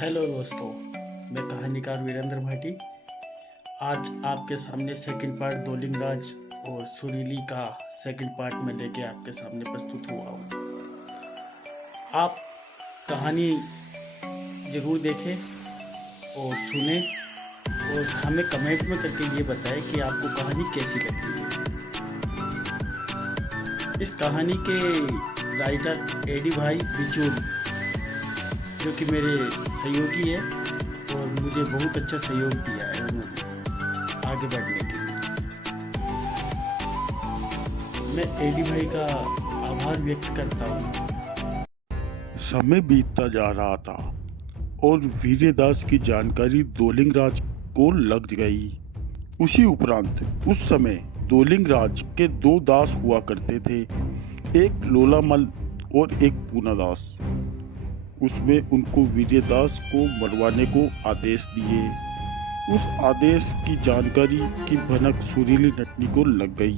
Hello दोस्तों, मैं कहानीकार वीरेंद्र भाटी। आज आपके सामने सेकंड पार्ट दोलिंग राज और सुरीली का सेकंड पार्ट में लेके आपके सामने प्रस्तुत हुआ हूँ। आप कहानी ज़रूर देखें और सुने और हमें कमेंट में करके ये बताएं कि आपको कहानी कैसी लगी है। इस कहानी के राइटर एडी भाई बिचूल, जो कि मेरे सहयोगी है और मुझे बहुत अच्छा सहयोग दिया है उन्होंने आगे बढ़ने के लिए। मैं एडी भाई का आभार व्यक्त करता हूँ। समय बीतता जा रहा था और वीर्यदास की जानकारी दोलिंग राज को लग गई। उसी उपरांत उस समय दोलिंग राज के दो दास हुआ करते थे, एक लोलामल और एक पूनादास। उसमें उनको वीर्यदास को मरवाने को आदेश दिए। उस आदेश की जानकारी की भनक सुरीली नटनी को लग गई।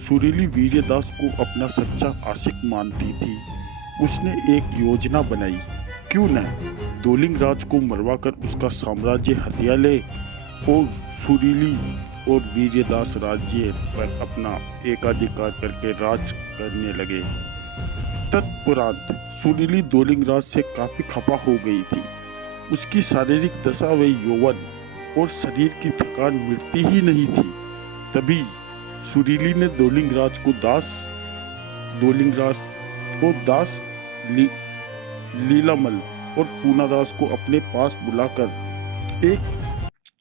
सुरीली वीर्यदास को अपना सच्चा आशिक मानती थी। उसने एक योजना बनाई, क्यों न दोलिंग राज को मरवाकर उसका साम्राज्य हथिया ले और सुरीली और वीर्यदास राज्य पर अपना एकाधिकार करके राज करने लगे। तत्परांत सुरीली दोलिंग राज से काफी खफा हो गई थी। उसकी शारीरिक दशा व यौवन और शरीर की थकान मिटती ही नहीं थी। तभी सुरीली ने दोलिंग राज को दास लीलामल और पूनादास को अपने पास बुलाकर एक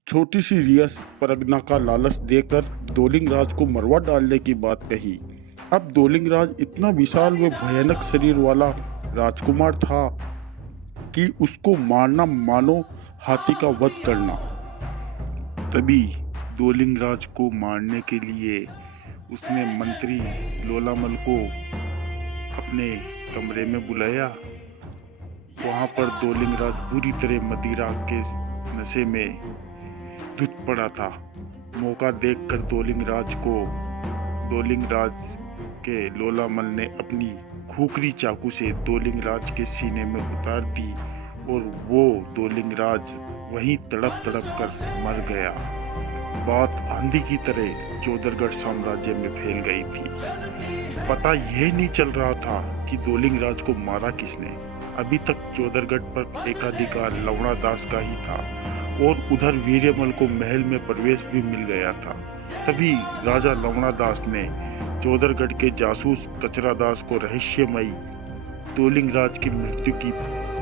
छोटी सी रियासत परगना का लालच देकर दोलिंग राज को मरवा डालने की बात कही। अब दोलिंग राज इतना विशाल व भयानक शरीर वाला राजकुमार था कि उसको मारना मानो हाथी का वध करना। तभी दोलिंग राज को मारने के लिए उसने मंत्री लोलामल को अपने कमरे में बुलाया। वहां पर दोलिंग राज बुरी तरह मदिरा के नशे में धुत पड़ा था। मौका देखकर दोलिंग राज के लोलामल ने अपनी खूखरी चाकू से दोलिंग राज के सीने में उतार दी और वो दोलिंग राज वहीं तड़प कर मर गया। बात आंधी की तरह चौदरगढ़ साम्राज्य में फैल गई थी। पता यह नहीं चल रहा था कि दोलिंग राज को मारा किसने। अभी तक चौदरगढ़ पर एकाधिकार लवणा दास का ही था और उधर वीर्यमल को महल में प्रवेश भी मिल गया था। तभी राजा लवणा दास ने चौदरगढ़ के जासूस कचरा दास को रहस्यमयी दोलिंग राज की मृत्यु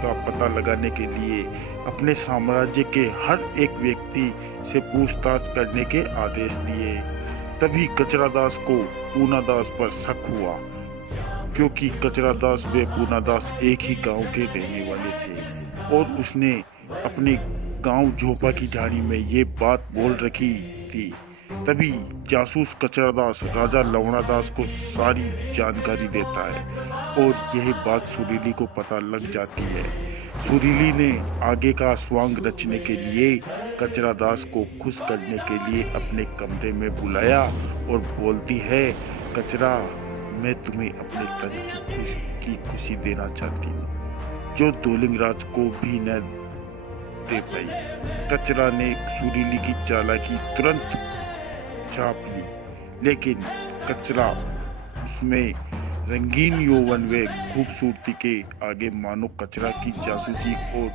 का पता लगाने के लिए अपने साम्राज्य के हर एक व्यक्ति से पूछताछ करने के आदेश दिए। तभी कचरादास को पूनादास पर शक हुआ, क्योंकि कचरादास व पूनादास एक ही गांव के रहने वाले थे और उसने अपने गांव झोपा की झाड़ी में ये बात बोल रखी थी। तभी जासूस कचरादास राजा लवणादास को सारी जानकारी देता है और यह बात सुरीली को पता लग जाती है। सुरीली ने आगे का स्वांग रचने के लिए कचरादास को खुश करने के लिए अपने कमरे में बुलाया और बोलती है, कचरा, मैं तुम्हें अपने तन की खुशी देना चाहती हूँ, जो दोलिंग राज को भी न दे पाई। कचरा ने सुरीली की चालाकी तुरंत छाप ली, लेकिन कचरा उसमें रंगीन यौवन व खूबसूरती के आगे मानो कचरा की जासूसी और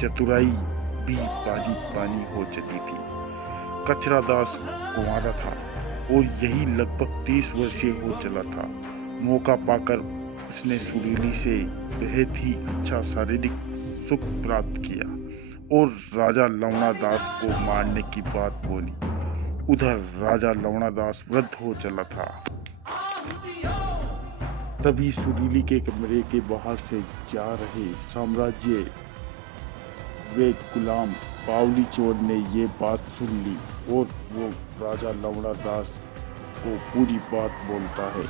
चतुराई भी पानी पानी हो चली थी। कचरा दास कुंवारा था और यही लगभग 30 वर्षीय हो चला था। मौका पाकर उसने सुरीली से बेहद ही अच्छा शारीरिक सुख प्राप्त किया और राजा लवणा दास को मारने की बात बोली। उधर राजा लवणा दास वृद्ध हो चला था। तभी सुरीली के कमरे के बाहर से जा रहे साम्राज्य वे गुलाम बावली चोर ने ये बात सुन ली और वो राजा लवणा दास को पूरी बात बोलता है।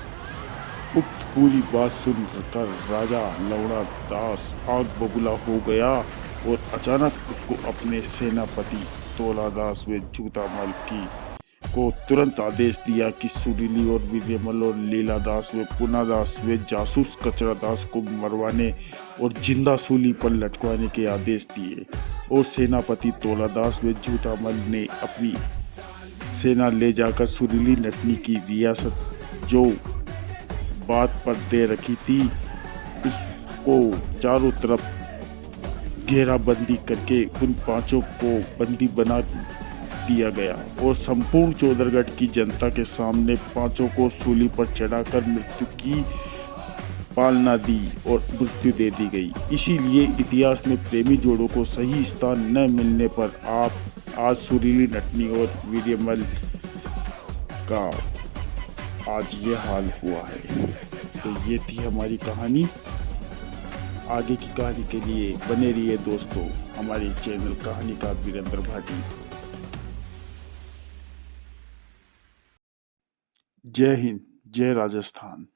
उक्त पूरी बात सुनकर राजा लवणा दास आग बबूला हो गया और अचानक उसको अपने सेनापति तोलादास व जूतामल की को तुरंत आदेश दिया कि सुरीली और वीरमल और लीला दास व पूना दास व जासूस कचरा दास को मरवाने और जिंदा सूली पर लटकवाने के आदेश दिए। और सेनापति तोला दास व झूठामल ने अपनी सेना ले जाकर सुरीली नटनी की रियासत जो बात पर दे रखी थी उसको चारों तरफ घेराबंदी करके उन पांचों को बंदी बना दिया गया और संपूर्ण चौधरगढ़ की जनता के सामने पांचों को सूली पर चढ़ाकर मृत्यु की पालना दी और मृत्यु दे दी गई। इसीलिए इतिहास में प्रेमी जोड़ों को सही स्थान न मिलने पर आप आज सुरीली नटनी और वीरमल का आज ये हाल हुआ है। तो ये थी हमारी कहानी। आगे की कहानी के लिए बने रहिए दोस्तों हमारे चैनल कहानीकार वीरेंद्र भाटी। जय हिंद, जय राजस्थान।